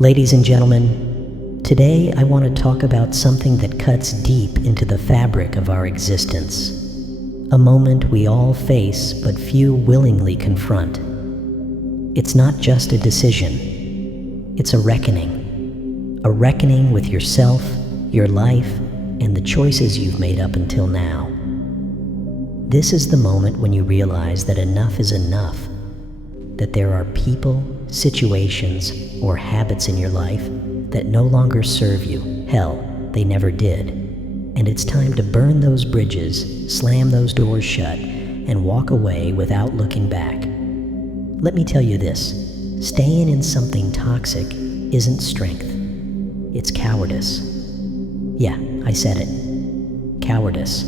Ladies and gentlemen, today I want to talk about something that cuts deep into the fabric of our existence. A moment we all face but few willingly confront. It's not just a decision, it's a reckoning. A reckoning with yourself, your life, and the choices you've made up until now. This is the moment when you realize that enough is enough, that there are people, situations, or habits in your life that no longer serve you. Hell, they never did. And it's time to burn those bridges, slam those doors shut, and walk away without looking back. Let me tell you this, staying in something toxic isn't strength. It's cowardice. Yeah, I said it. Cowardice.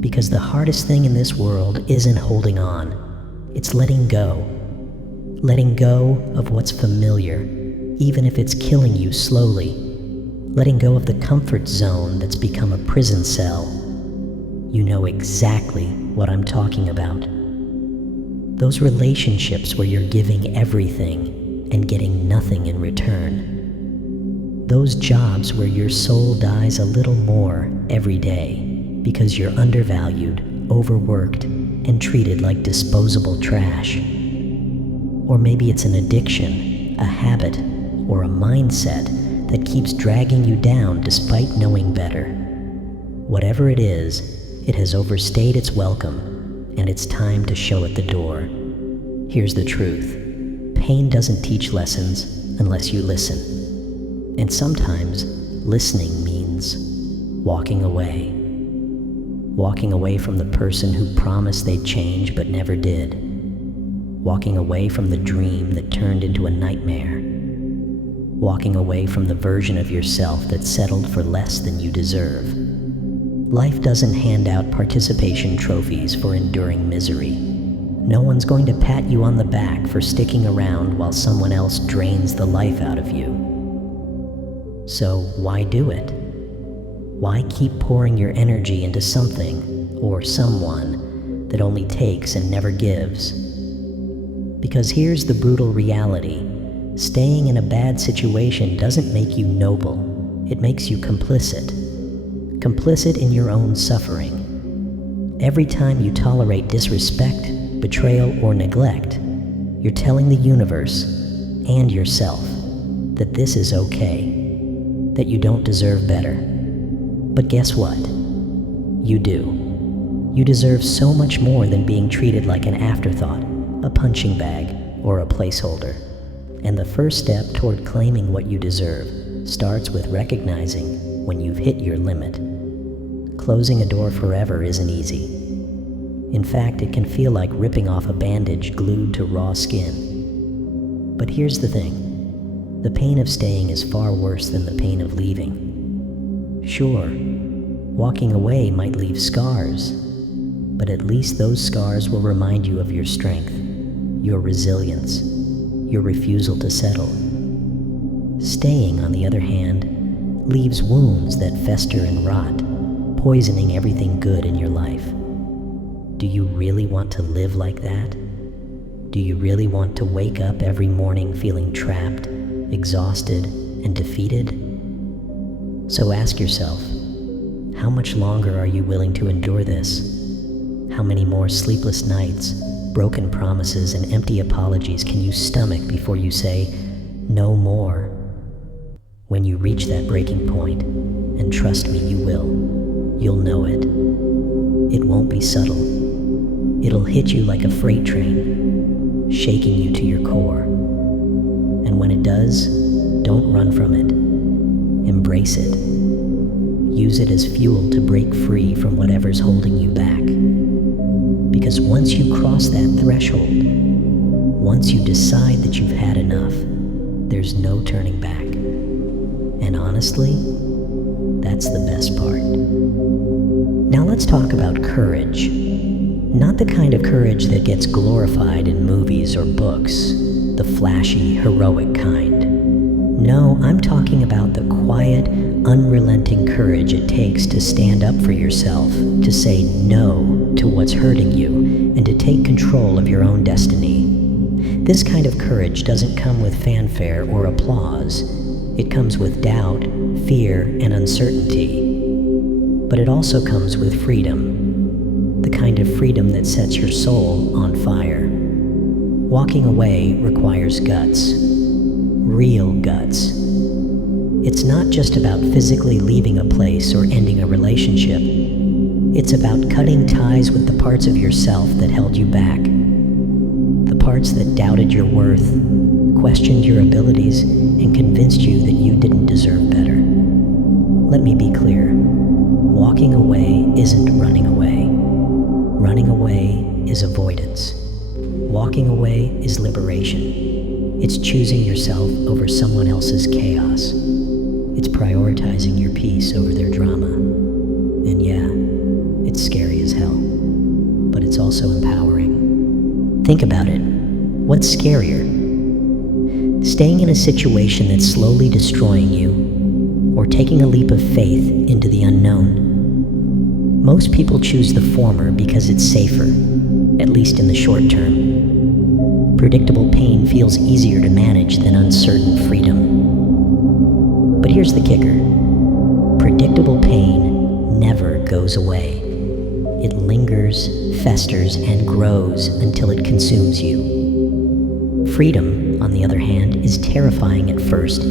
Because the hardest thing in this world isn't holding on. It's letting go. Letting go of what's familiar, even if it's killing you slowly. Letting go of the comfort zone that's become a prison cell. You know exactly what I'm talking about. Those relationships where you're giving everything and getting nothing in return. Those jobs where your soul dies a little more every day because you're undervalued, overworked, and treated like disposable trash. Or maybe it's an addiction, a habit, or a mindset that keeps dragging you down despite knowing better. Whatever it is, it has overstayed its welcome, and it's time to show it the door. Here's the truth. Pain doesn't teach lessons unless you listen. And sometimes listening means walking away. Walking away from the person who promised they'd change but never did. Walking away from the dream that turned into a nightmare. Walking away from the version of yourself that settled for less than you deserve. Life doesn't hand out participation trophies for enduring misery. No one's going to pat you on the back for sticking around while someone else drains the life out of you. So why do it? Why keep pouring your energy into something or someone that only takes and never gives? Because here's the brutal reality. Staying in a bad situation doesn't make you noble. It makes you complicit. Complicit in your own suffering. Every time you tolerate disrespect, betrayal, or neglect, you're telling the universe and yourself that this is okay, that you don't deserve better. But guess what? You do. You deserve so much more than being treated like an afterthought, a punching bag, or a placeholder. And the first step toward claiming what you deserve starts with recognizing when you've hit your limit. Closing a door forever isn't easy. In fact, it can feel like ripping off a bandage glued to raw skin. But here's the thing. The pain of staying is far worse than the pain of leaving. Sure, walking away might leave scars, but at least those scars will remind you of your strength, your resilience, your refusal to settle. Staying, on the other hand, leaves wounds that fester and rot, poisoning everything good in your life. Do you really want to live like that? Do you really want to wake up every morning feeling trapped, exhausted, and defeated? So ask yourself, how much longer are you willing to endure this? How many more sleepless nights, broken promises, and empty apologies can you stomach before you say, no more? When you reach that breaking point, and trust me, you will, you'll know it. It won't be subtle. It'll hit you like a freight train, shaking you to your core. And when it does, don't run from it. Embrace it. Use it as fuel to break free from whatever's holding you back. Because once you cross that threshold, once you decide that you've had enough, there's no turning back. And honestly, that's the best part. Now let's talk about courage. Not the kind of courage that gets glorified in movies or books, the flashy, heroic kind. No, I'm talking about the quiet, unrelenting courage it takes to stand up for yourself, to say no to what's hurting you, and to take control of your own destiny. This kind of courage doesn't come with fanfare or applause. It comes with doubt, fear, and uncertainty. But it also comes with freedom, the kind of freedom that sets your soul on fire. Walking away requires guts, real guts. It's not just about physically leaving a place or ending a relationship. It's about cutting ties with the parts of yourself that held you back. The parts that doubted your worth, questioned your abilities, and convinced you that you didn't deserve better. Let me be clear. Walking away isn't running away. Running away is avoidance. Walking away is liberation. It's choosing yourself over someone else's chaos. It's prioritizing your peace over their drama. And yeah, it's scary as hell, but it's also empowering. Think about it. What's scarier? Staying in a situation that's slowly destroying you, or taking a leap of faith into the unknown? Most people choose the former because it's safer, at least in the short term. Predictable pain feels easier to manage than uncertain freedom. But here's the kicker. Predictable pain never goes away. It lingers, festers, and grows until it consumes you. Freedom, on the other hand, is terrifying at first,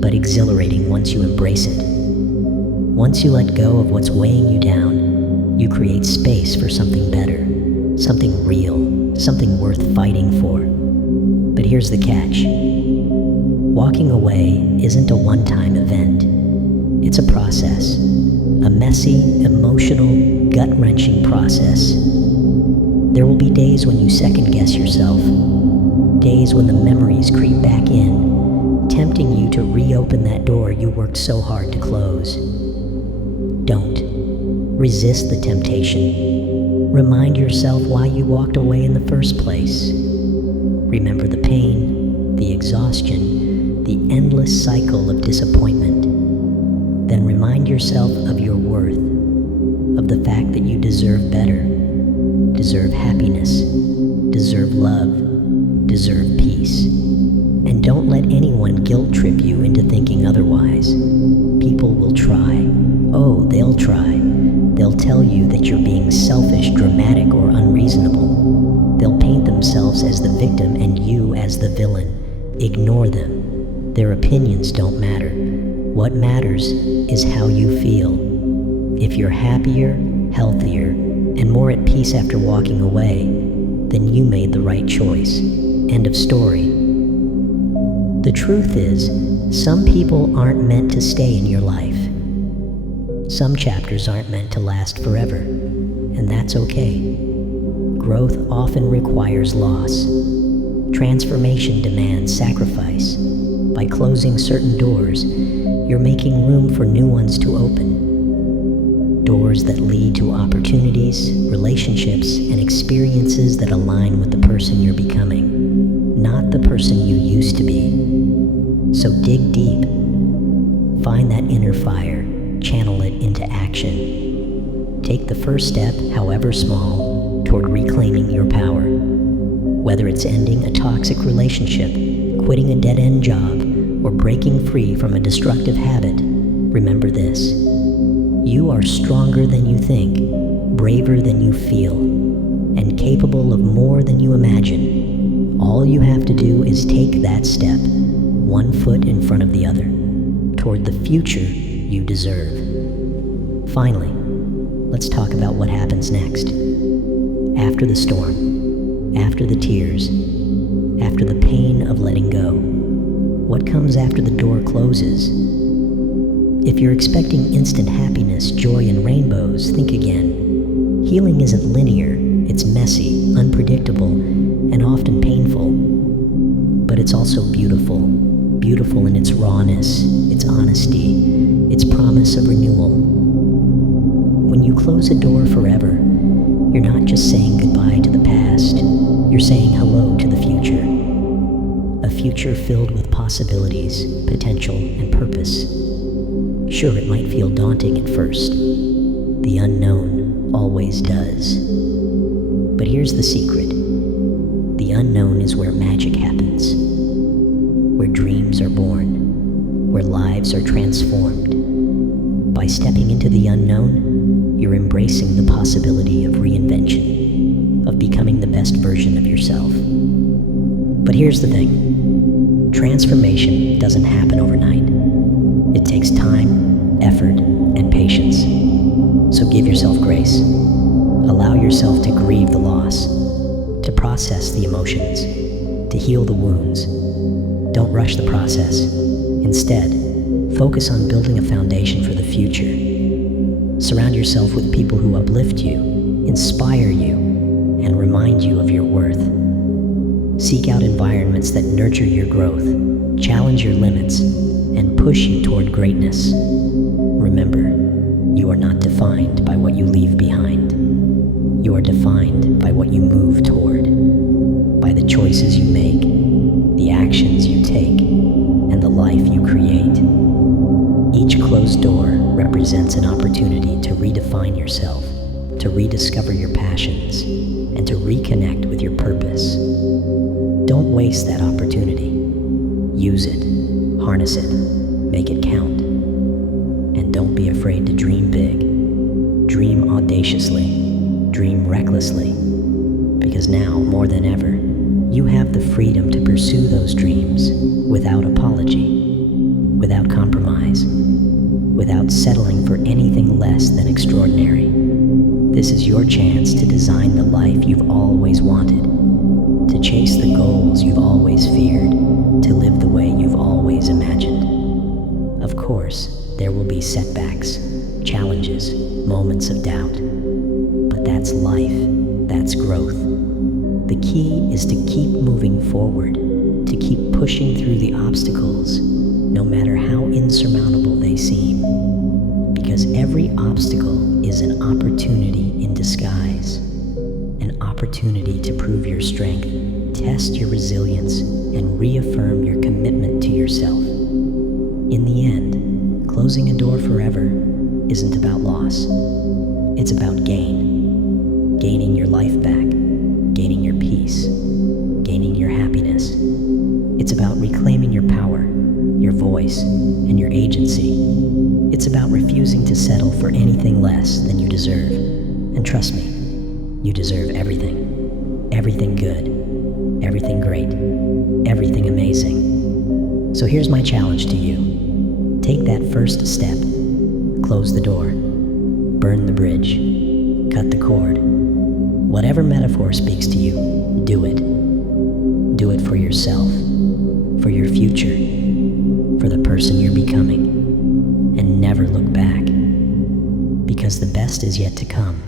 but exhilarating once you embrace it. Once you let go of what's weighing you down, you create space for something better, something real, something worth fighting for. But here's the catch. Walking away isn't a one-time event. It's a process, a messy, emotional, gut-wrenching process. There will be days when you second-guess yourself, days when the memories creep back in, tempting you to reopen that door you worked so hard to close. Don't. Resist the temptation. Remind yourself why you walked away in the first place. Remember the pain, the exhaustion, the endless cycle of disappointment. Then remind yourself of your worth, of the fact that you deserve better, deserve happiness, deserve love, deserve peace. And don't let anyone guilt trip you into thinking otherwise. People will try. Oh, they'll try. They'll tell you that you're being selfish, dramatic, or unreasonable. They'll paint themselves as the victim and you as the villain. Ignore them. Their opinions don't matter. What matters is how you feel. If you're happier, healthier, and more at peace after walking away, then you made the right choice. End of story. The truth is, some people aren't meant to stay in your life. Some chapters aren't meant to last forever, and that's okay. Growth often requires loss. Transformation demands sacrifice. By closing certain doors, you're making room for new ones to open. Doors that lead to opportunities, relationships, and experiences that align with the person you're becoming, not the person you used to be. So dig deep. Find that inner fire. Channel it into action. Take the first step, however small, toward reclaiming your power. Whether it's ending a toxic relationship, quitting a dead-end job, or breaking free from a destructive habit, remember this. You are stronger than you think, braver than you feel, and capable of more than you imagine. All you have to do is take that step, one foot in front of the other, toward the future you deserve. Finally, let's talk about what happens next. After the storm, after the tears, after the pain of letting go, what comes after the door closes? If you're expecting instant happiness, joy, and rainbows, think again. Healing isn't linear, it's messy, unpredictable, and often painful. But it's also beautiful. Beautiful in its rawness, its honesty, its promise of renewal. When you close a door forever, you're not just saying goodbye to the past, you're saying hello to the future. A future filled with possibilities, potential, and purpose. Sure, it might feel daunting at first. The unknown always does. But here's the secret. The unknown is where magic happens, where dreams are born, where lives are transformed. By stepping into the unknown, you're embracing the possibility of reinvention, of becoming the best version of yourself. But here's the thing. Transformation doesn't happen overnight. It takes time, effort, and patience. So give yourself grace. Allow yourself to grieve the loss, to process the emotions, to heal the wounds. Don't rush the process. Instead, focus on building a foundation for the future. Surround yourself with people who uplift you, inspire you, and remind you of your worth. Seek out environments that nurture your growth, challenge your limits, and push you toward greatness. Remember, you are not defined by what you leave behind. You are defined by what you move toward, by the choices you make, the actions you take, and the life you create. Each closed door represents an opportunity to redefine yourself, to rediscover your passions, and to reconnect with your purpose. Don't waste that opportunity. Use it, harness it, make it count. And don't be afraid to dream big. Dream audaciously. Dream recklessly. Because now, more than ever, you have the freedom to pursue those dreams without apology, without compromise, without settling for anything less than extraordinary. This is your chance to design the life you've always wanted, to chase the goals you've always feared, to live the way you've always imagined. Of course, there will be setbacks, challenges, moments of doubt. But that's life, that's growth. The key is to keep moving forward, to keep pushing through the obstacles, no matter how insurmountable they seem. Because every obstacle is an opportunity in disguise, an opportunity to prove your strength, test your resilience, and reaffirm your commitment to yourself. In the end, closing a door forever isn't about loss. It's about gain. Gaining your life back, gaining your peace, gaining your happiness. It's about reclaiming your power, your voice, and your agency. It's about refusing to settle for anything less than you deserve. And trust me, you deserve everything. Everything good, everything great, everything amazing. So here's my challenge to you. Take that first step. Close the door. Burn the bridge. Cut the cord. Whatever metaphor speaks to you, do it. Do it for yourself, for your future, for the person you're becoming. And never look back, because the best is yet to come.